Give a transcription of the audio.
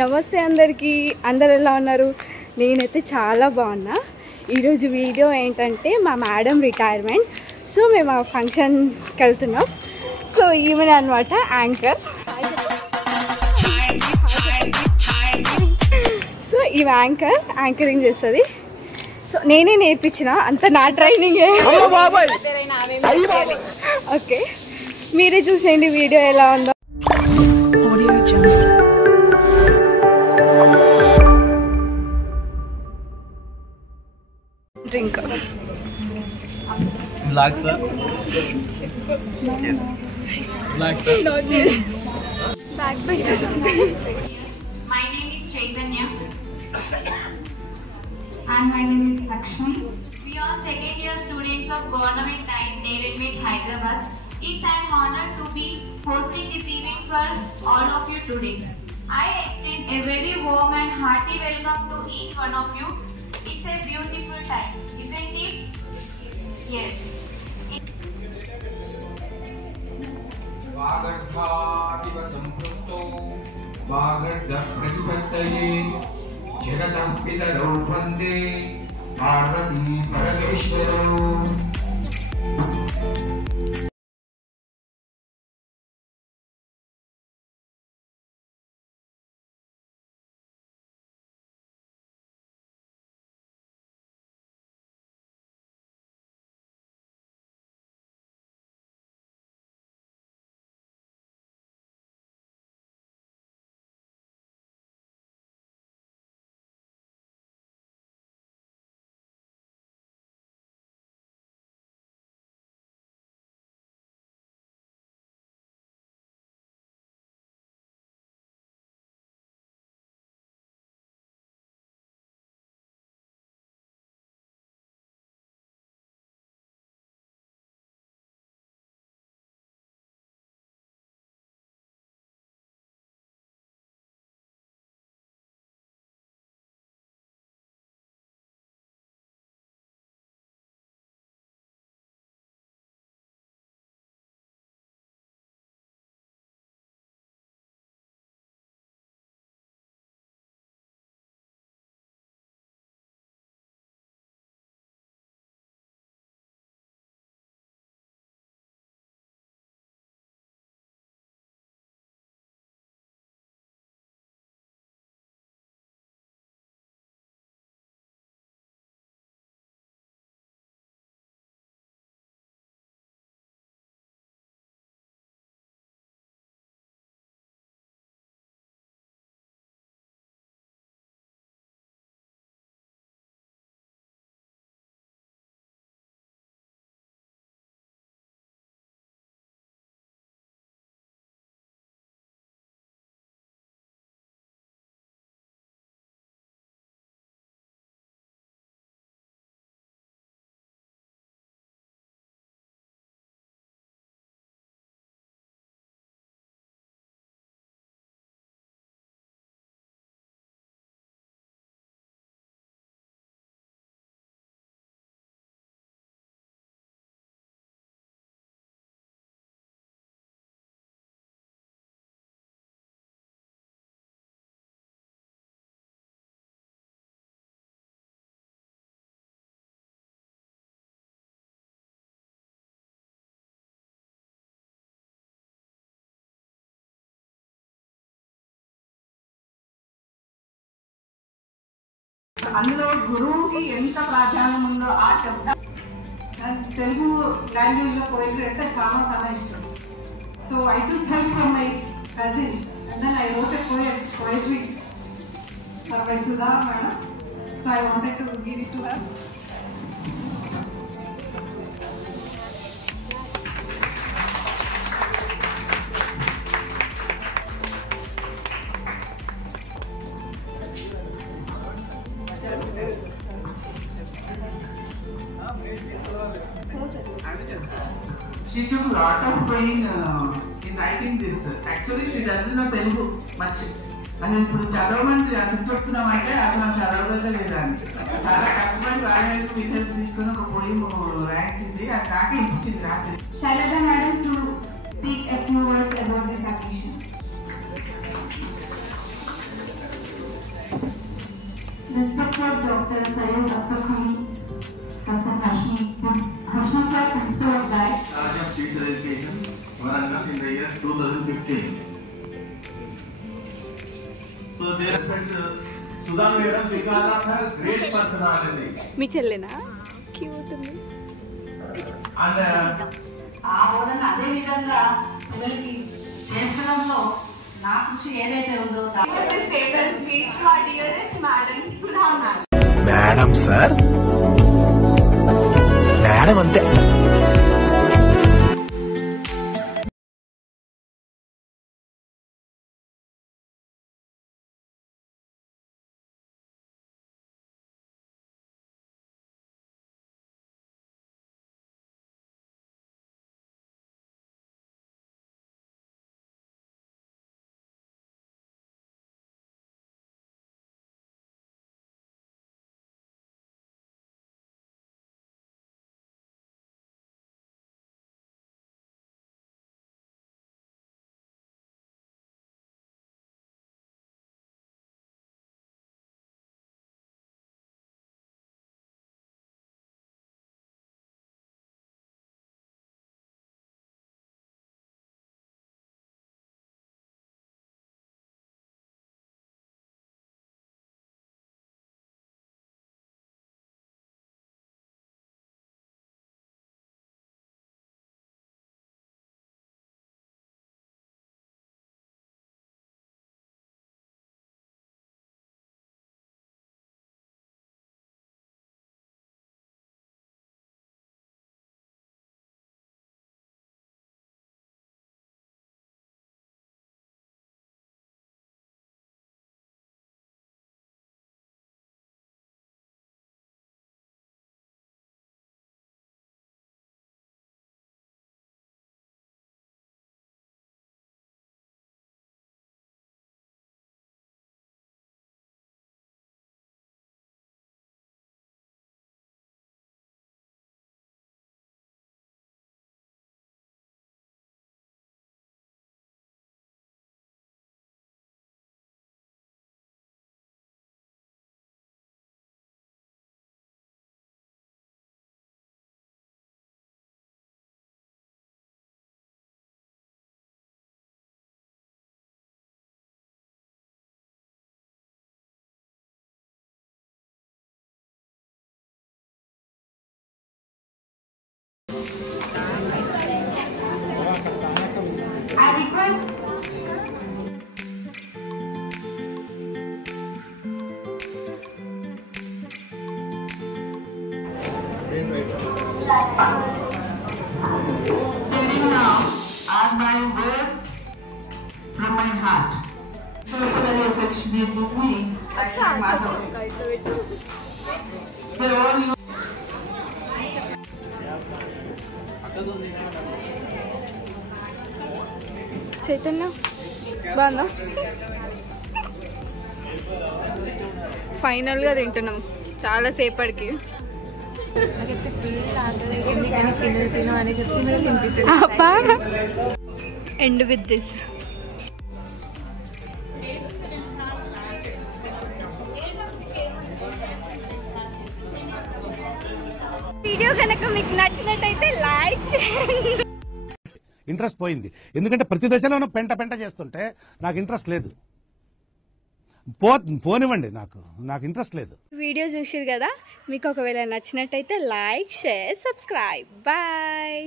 నమస్తే అందరికీ, అందరు ఎలా ఉన్నారు? నేనైతే చాలా బాగున్నా. ఈరోజు వీడియో ఏంటంటే మా మేడం రిటైర్మెంట్. సో మేము ఆ ఫంక్షన్కి వెళ్తున్నాం. సో ఈమె అనమాట యాంకర్. సో ఈమె యాంకరింగ్ చేస్తుంది. సో నేనే నేర్పించిన, అంత నా ట్రైనింగే. ఓకే, మీరే చూసేయండి వీడియో ఎలా ఉందో. Drink. Black sir. Yes. Black sir. No cheese. Back bench or something. My name is Chaitanya. And my name is Lakshmi. We are second year students of Government Time, Neremate, Hyderabad. It's an honor to be hosting this event for all of you today. I extend a very warm and hearty welcome to each one of you. It's a beautiful time, isn't it? Yes. वागर्धादिव संपृक्तो वागर्धप्रतिपत्तये जगतः पितरौ वन्दे पार्वती परमेश्वरौ। అందులో గురువుకి ఎంత ప్రాధాన్యం ఉందో ఆ శబ్దం తెలుగు లాంగ్వేజ్ లో పోయిటరీ అంటే చాలా చాలా ఇష్టం. So I took help from my cousin and then I wrote a poetry for my Sudha madam. So I wanted to give it to her. She took a lot of pain in writing this. Actually, she doesn't know Telugu much. అని ఇప్పుడు చదవమని అసలు చెప్తున్నామంటే అసలు చదవగలదే లేదని చాలా కష్టపడి రాయడానికి విద్యార్థి తీసుకుని ఒక పోయి రాయించింది. అది నాకే ఇచ్చింది రాత్రి. Shailata madam to speak a few words about this occasion. Respected Dr. Syed Ashraf Khan, Hassan Hashmi sir, Principal of Guide. College of Teacher Education, Warangal in the year 2015. So they respect Sudha Madam because of her great personality. మీ చెల్లెనా cute ఉంది. And ఆ బోధన అదే విధంగా పిల్లలకి చేర్చడంలో నా కృషి ఏదైతే ఉందో మేడం సార్ మేడం అంతే. I request Hearing now are my words from my heart. So very affectionate with me, like my mother. They all know. Chaitanya బాగుందా? ఫైనల్గా తింటున్నాం చాలా సేపటికి. End with this. వీడియో కనుక మీకు నచ్చినట్టయితే లైక్ చేయండి. ఇంట్రెస్ట్ పోయింది, ఎందుకంటే ప్రతి దశలోనూ పెంట చేస్తుంటే నాకు ఇంట్రెస్ట్ లేదు. పోనివ్వండి, నాకు ఇంట్రెస్ట్ లేదు. వీడియో చూసిరు కదా, మీకు ఒకవేళ నచ్చినట్టయితే లైక్, షేర్, సబ్స్క్రైబ్. బాయ్.